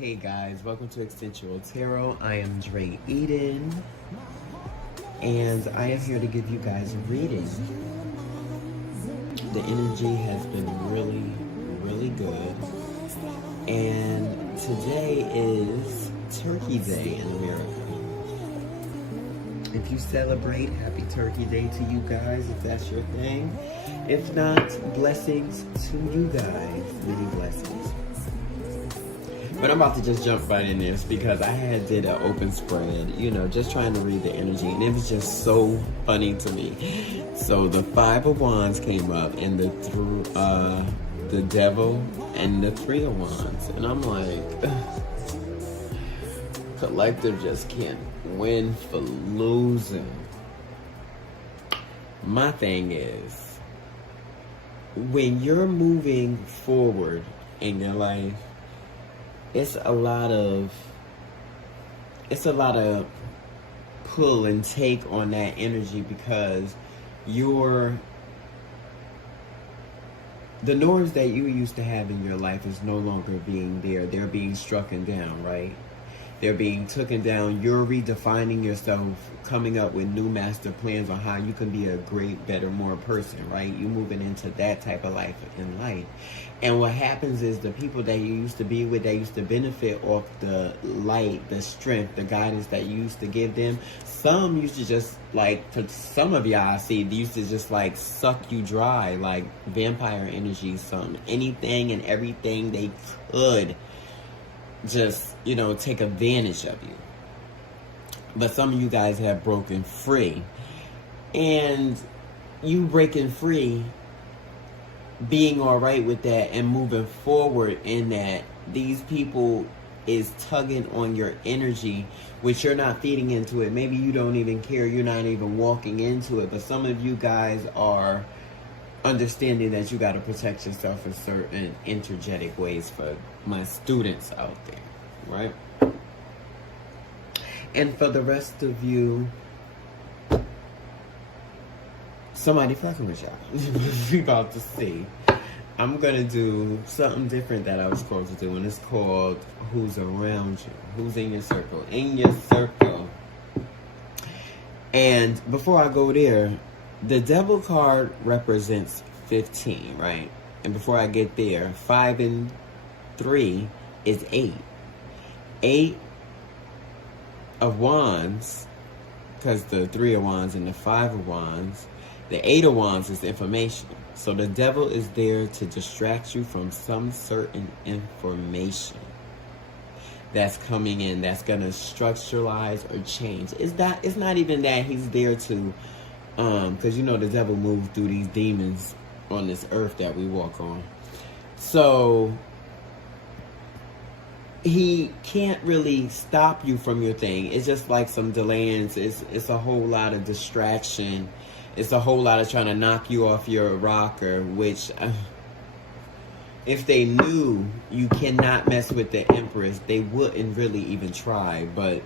Hey guys, welcome to Instinctual Tarot. I am Dre Eden, and I am here to give you guys a reading. The energy has been really good, and today is Turkey Day in America. If you celebrate, happy Turkey Day to you guys, if that's your thing. If not, blessings to you guys, many blessings. But I'm about to just jump right in this because I did an open spread, just trying to read the energy, and it was just so funny to me. So the Five of Wands came up, and the Devil and the Three of Wands, and I'm like, collective just can't win for losing. My thing is, when you're moving forward in your life, it's a lot of pull and take on that energy, because the norms that you used to have in your life is no longer being there. They're being strucken down, right? They're being taken down. You're redefining yourself, coming up with new master plans on how you can be a great, better, more person, right? You're moving into that type of life in life. And what happens is the people that you used to be with, that used to benefit off the light, the strength, the guidance that you used to give them, some used to just, for some of y'all, I see, they used to just, suck you dry, like vampire energy, anything and everything they could. Just, take advantage of you. But some of you guys have broken free. And you breaking free, being all right with that and moving forward in that, these people is tugging on your energy, which you're not feeding into it. Maybe you don't even care. You're not even walking into it. But some of you guys are understanding that you got to protect yourself in certain energetic ways, for my students out there, right? And for the rest of you, somebody fucking with y'all. We about to see. I'm gonna do something different that I was supposed to do, and it's called Who's Around You? Who's in your circle? In your circle. And before I go there, the Devil card represents 15, right? And before I get there, 5 and 3 is 8. 8 of Wands, because the 3 of Wands and the 5 of Wands, the 8 of Wands is information. So the Devil is there to distract you from some certain information that's coming in, that's going to structuralize or change. It's not even that he's there to, because the Devil moved through these demons on this earth that we walk on. So he can't really stop you from your thing. It's just like some delayance. It's a whole lot of distraction. It's a whole lot of trying to knock you off your rocker, which if they knew you cannot mess with the Empress, they wouldn't really even try. But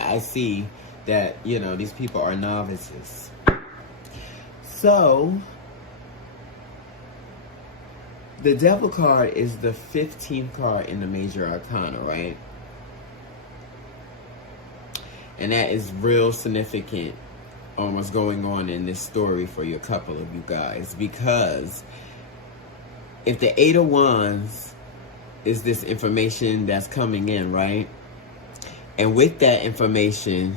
I see that, these people are novices. So the Devil card is the 15th card in the Major Arcana, right? And that is real significant on what's going on in this story for a couple of you guys. Because if the 8 of Wands is this information that's coming in, right? And with that information,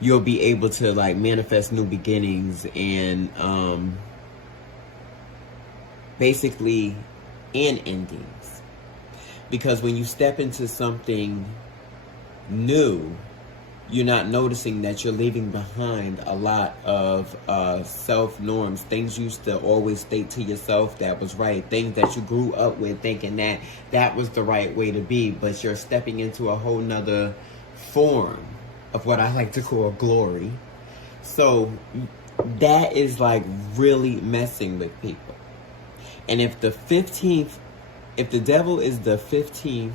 you'll be able to manifest new beginnings and basically and endings. Because when you step into something new, you're not noticing that you're leaving behind a lot of self-norms. Things you used to always state to yourself that was right. Things that you grew up with thinking that was the right way to be. But you're stepping into a whole nother form of what I like to call glory. So that is really messing with people. And if the Devil is the 15th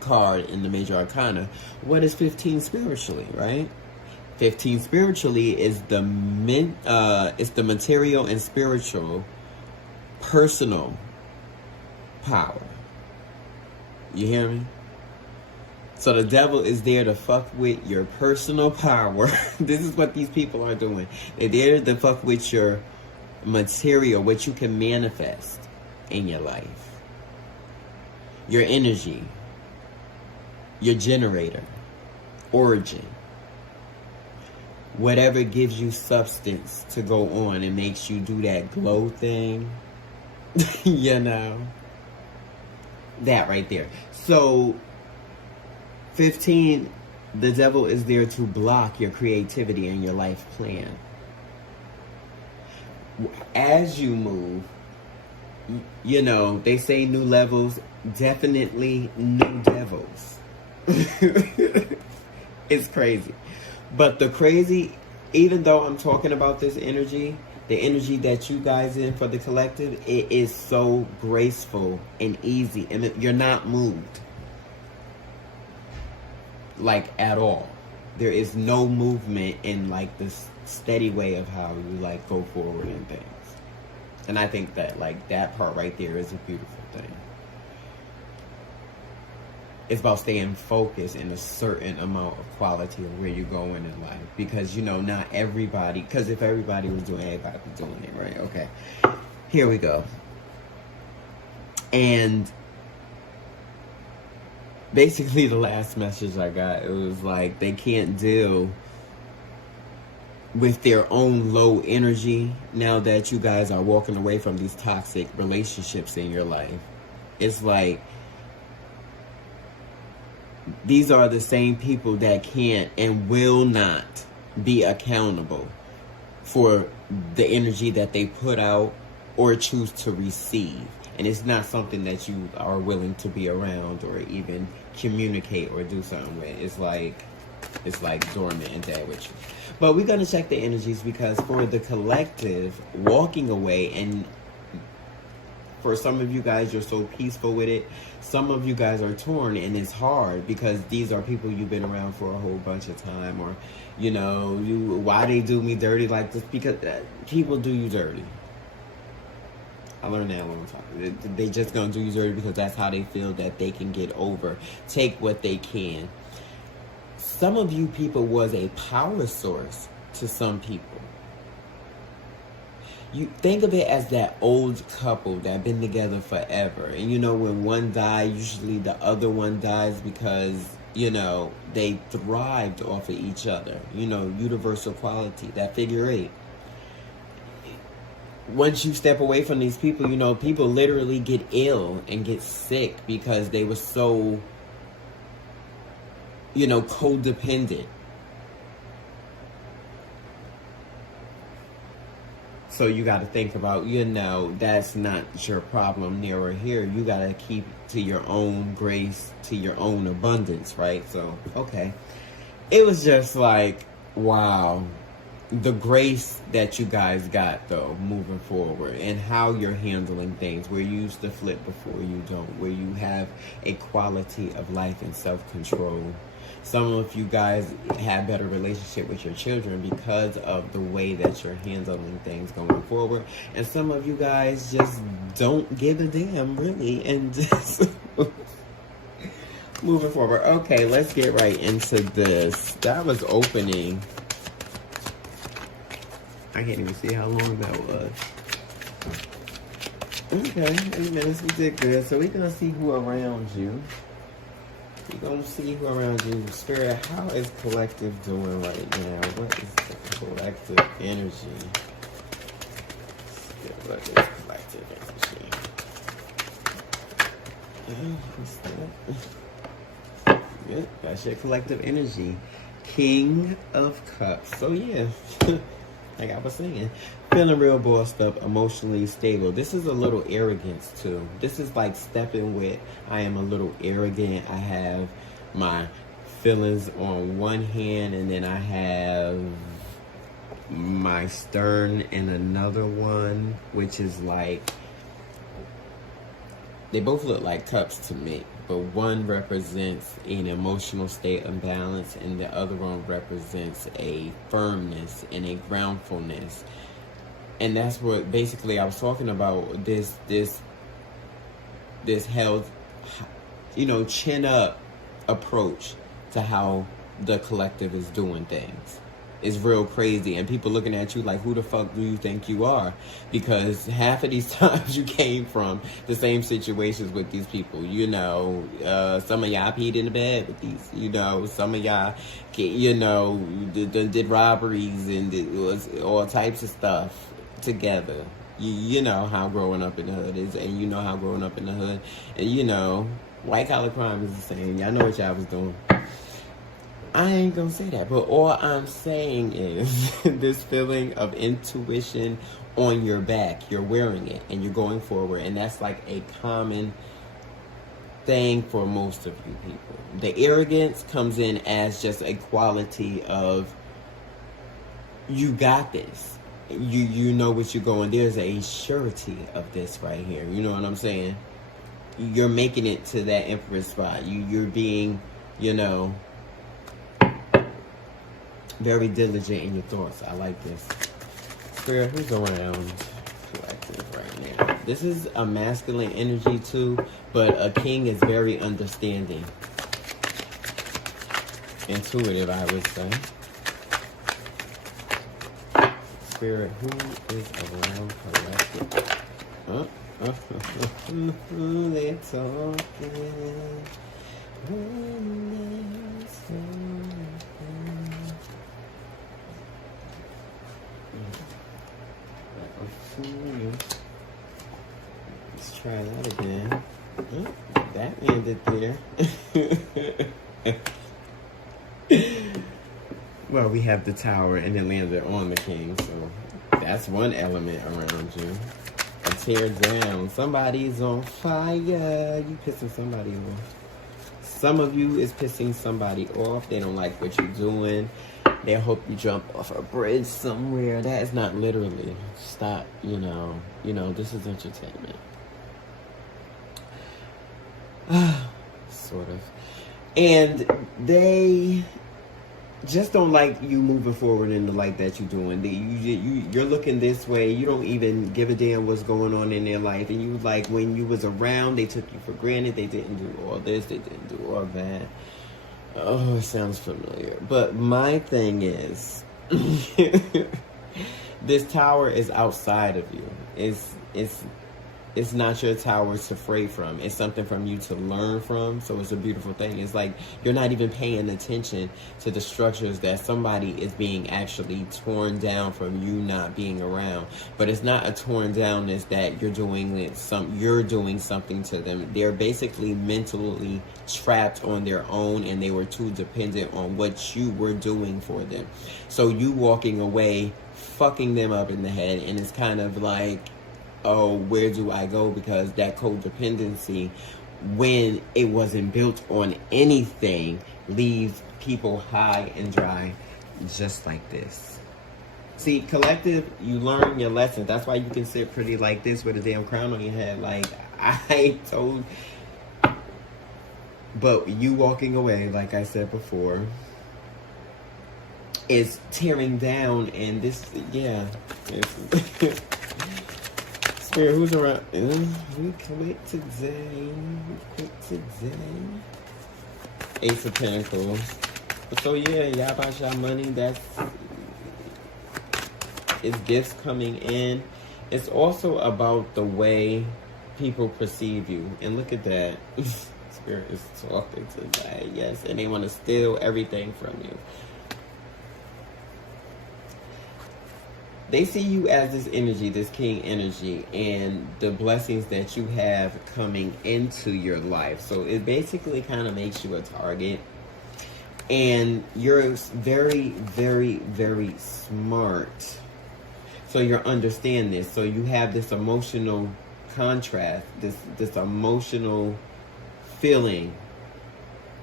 card in the Major Arcana, what is 15 spiritually, right? 15 spiritually is it's the material and spiritual personal power. You hear me? So the devil is there to fuck with your personal power. This is what these people are doing. They're there to fuck with your material, what you can manifest in your life. Your energy. Your generator. Origin. Whatever gives you substance to go on and makes you do that glow thing. You know. That right there. So 15, the devil is there to block your creativity and your life plan. As you move, you know, they say new levels, definitely new devils. It's crazy. But the crazy, even though I'm talking about this energy, the energy that you guys in for the collective, it is so graceful and easy. And you're not moved. Like, at all. There is no movement in, like, this steady way of how you, like, go forward in things. And I think that, like, that part right there is a beautiful thing. It's about staying focused in a certain amount of quality of where you're going in life. Because, you know, not everybody... Because if everybody was doing it, everybody was doing it, right? Okay. Here we go. And... basically, the last message I got, it was like they can't deal with their own low energy now that you guys are walking away from these toxic relationships in your life. It's like these are the same people that can't and will not be accountable for the energy that they put out or choose to receive. And it's not something that you are willing to be around or even communicate or do something with. It's like dormant and dead with you. But we're going to check the energies because for the collective, walking away, and for some of you guys, you're so peaceful with it. Some of you guys are torn and it's hard because these are people you've been around for a whole bunch of time, or, you know, why they do me dirty like this? Because people do you dirty. I learned that a long time. They just gonna do you dirty because that's how they feel that they can get over. Take what they can. Some of you people was a power source to some people. You think of it as that old couple that been together forever. And you know, when one dies, usually the other one dies because, you know, they thrived off of each other. You know, universal quality, that figure 8. Once you step away from these people, you know, people literally get ill and get sick because they were so, you know, codependent. So you got to think about, you know, that's not your problem there or here. You got to keep to your own grace, to your own abundance, right? So, okay. It was just like, wow. The grace that you guys got, though, moving forward, and how you're handling things, where you used to flip before you don't, where you have a quality of life and self-control. Some of you guys have better relationship with your children because of the way that you're handling things going forward. And some of you guys just don't give a damn, really, and just moving forward. Okay, let's get right into this. That was opening. I can't even see how long that was. Okay, 8 minutes, we did good. So we're going to see who around you. We're going to see who around you. Spirit, how is collective doing right now? What is the collective energy? What is collective energy? Good, that's your collective energy. King of Cups. So yeah. Like I was saying, feeling real bossed up, emotionally stable. This is a little arrogance too. This is like stepping with, I am a little arrogant. I have my feelings on one hand, and then I have my stern in another one, which is like, they both look like cups to me. But one represents an emotional state of balance, and the other one represents a firmness and a groundfulness. And that's what basically I was talking about, this health chin up approach to how the collective is doing things. It's real crazy, and people looking at you like, who the fuck do you think you are? Because half of these times you came from the same situations with these people. Some of y'all peed in the bed with these. Some of y'all, did robberies and did all types of stuff together. You know how growing up in the hood is, and you know how growing up in the hood, and white collar crime is the same. Y'all know what y'all was doing. I ain't gonna say that, but all I'm saying is this feeling of intuition on your back. You're wearing it and you're going forward, and that's like a common thing for most of you people. The arrogance comes in as just a quality of, you got this. You know what you're going. There's a surety of this right here. You know what I'm saying? You're making it to that emperor spot. You're being, very diligent in your thoughts. I like this. Spirit, who's around collective right now? This is a masculine energy too, but a king is very understanding. Intuitive, I would say. Spirit, who is around collective? They're talking. Let's try that again. That ended there. Well, we have the tower and it landed on the king, so that's one element around you. A tear down. Somebody's on fire. You pissing somebody off. Some of you is pissing somebody off. They don't like what you're doing. They hope you jump off a bridge somewhere. That is not literally. Stop, this is entertainment. Sort of. And they just don't like you moving forward in the light that you're doing. You're looking this way. You don't even give a damn what's going on in their life. And you like, when you was around, they took you for granted. They didn't do all this. They didn't do all that. Oh, it sounds familiar. But my thing is, this tower is outside of you. It's not your tower to fray from. It's something from you to learn from. So it's a beautiful thing. It's like you're not even paying attention to the structures that somebody is being actually torn down from you not being around. But it's not a torn downness that you're doing something to them. They're basically mentally trapped on their own, and they were too dependent on what you were doing for them. So you walking away, fucking them up in the head, and it's kind of like, oh, where do I go? Because that codependency, when it wasn't built on anything, leaves people high and dry, just like this. See, collective, you learn your lessons. That's why you can sit pretty like this with a damn crown on your head. Like, I told. But you walking away, like I said before, is tearing down, and this, Spirit, who's around? We quit today. Ace of Pentacles. So y'all about y'all money. It's gifts coming in. It's also about the way people perceive you. And look at that. Spirit is talking today. Yes, and they want to steal everything from you. They see you as this energy, this king energy, and the blessings that you have coming into your life. So it basically kind of makes you a target. And you're very, very, very smart. So you understand this. So you have this emotional contrast, this emotional feeling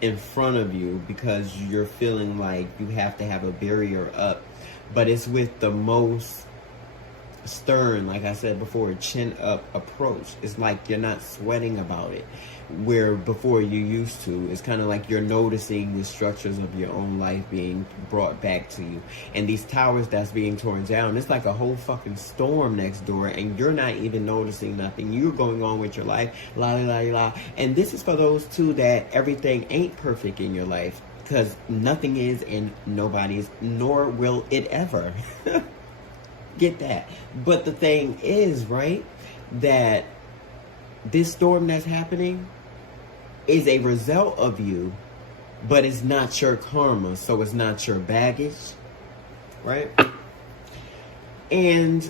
in front of you, because you're feeling like you have to have a barrier up. But it's with the most stern, like I said before, chin up approach. It's like you're not sweating about it, where before you used to. It's kind of like you're noticing the structures of your own life being brought back to you. And these towers that's being torn down, it's like a whole fucking storm next door, and you're not even noticing nothing. You're going on with your life, la la la la. And this is for those two that everything ain't perfect in your life, because nothing is and nobody is, nor will it ever. Get that. But the thing is, right, that this storm that's happening is a result of you, but it's not your karma, so it's not your baggage, right? And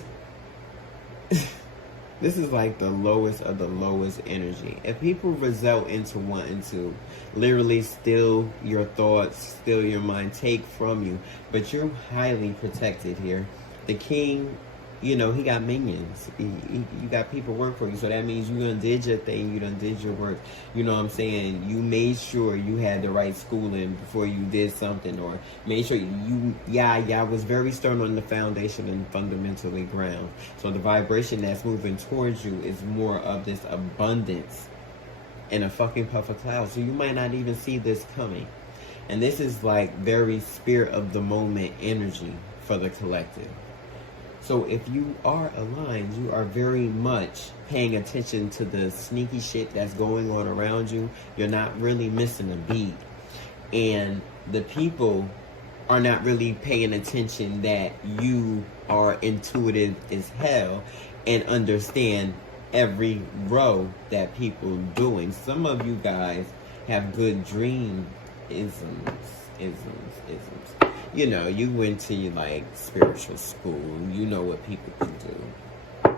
this is like the lowest of the lowest energy. If people result into wanting to literally steal your thoughts, steal your mind, take from you, but you're highly protected here. The king, you know, he got minions. You got people work for you. So that means you done did your thing. You done did your work. You know what I'm saying? You made sure you had the right schooling before you did something. Or made sure you was very stern on the foundation and fundamentally ground. So the vibration that's moving towards you is more of this abundance in a fucking puff of cloud. So you might not even see this coming. And this is like very spirit of the moment energy for the collective. So if you are aligned, you are very much paying attention to the sneaky shit that's going on around you. You're not really missing a beat. And the people are not really paying attention that you are intuitive as hell and understand every row that people doing. Some of you guys have good dream isms. You know, you went to like spiritual school. You know what people can do.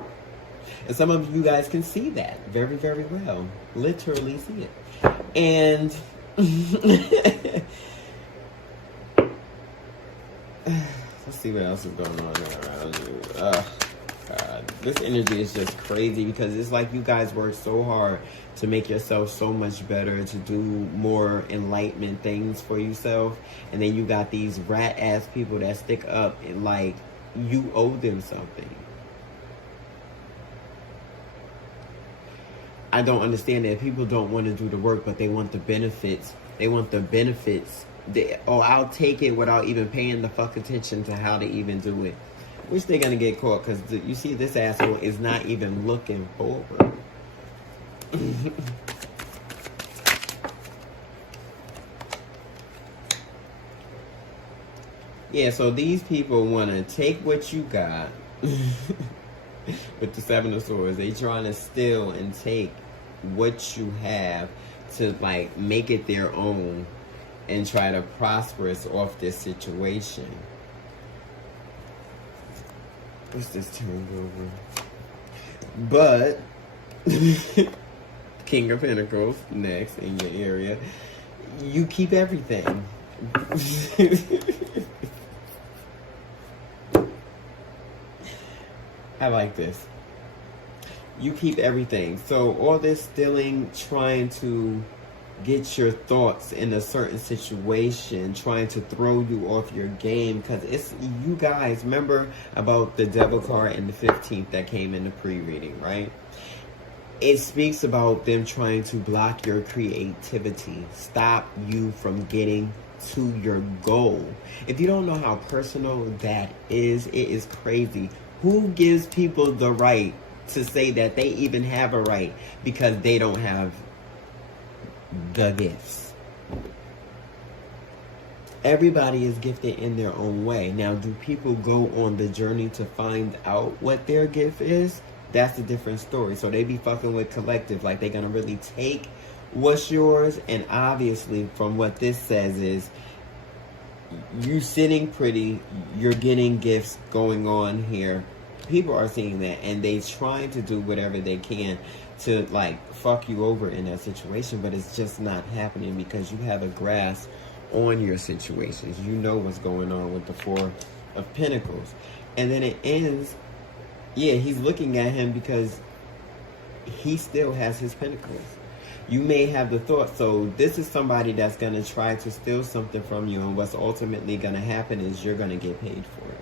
And some of you guys can see that very, very well. Literally see it. And let's see what else is going on around you. God. This energy is just crazy because it's like you guys work so hard to make yourself so much better, to do more enlightenment things for yourself. And then you got these rat ass people that stick up and like you owe them something. I don't understand that. People don't want to do the work, but they want the benefits. They want the benefits. I'll take it without even paying the fuck attention to how to even do it. Which they're going to get caught because you see this asshole is not even looking forward. Yeah, so these people want to take what you got with the Seven of Swords. They trying to steal and take what you have to like make it their own and try to prosper us off this situation. What's this turned over? But King of Pentacles next in your area. You keep everything. I like this. You keep everything. So all this stealing, trying to get your thoughts in a certain situation, trying to throw you off your game, because it's you guys remember about the devil card and the 15th that came in the pre-reading, right? It speaks about them trying to block your creativity, stop you from getting to your goal. If you don't know how personal that is, it is crazy. Who gives people the right to say that they even have a right because they don't have the gifts? Everybody is gifted in their own way. Now, do people go on the journey to find out what their gift is? That's a different story. So they be fucking with collective, like they're gonna really take what's yours. And obviously from what this says is you sitting pretty, you're getting gifts going on here. People are seeing that and they trying to do whatever they can to like fuck you over in that situation, but it's just not happening because you have a grasp on your situations. You know what's going on with the Four of Pentacles. And then it ends, yeah, he's looking at him because he still has his pentacles. You may have the thought, so this is somebody that's going to try to steal something from you, and what's ultimately going to happen is you're going to get paid for it.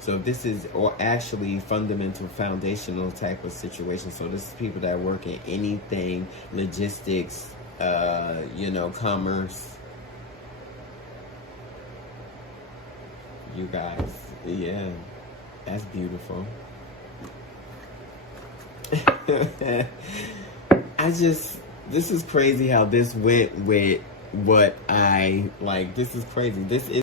So this is, or actually fundamental, foundational type of situation. So this is people that work in anything, logistics, commerce. You guys, yeah, that's beautiful. This is crazy how this went with what I like. This is crazy. This is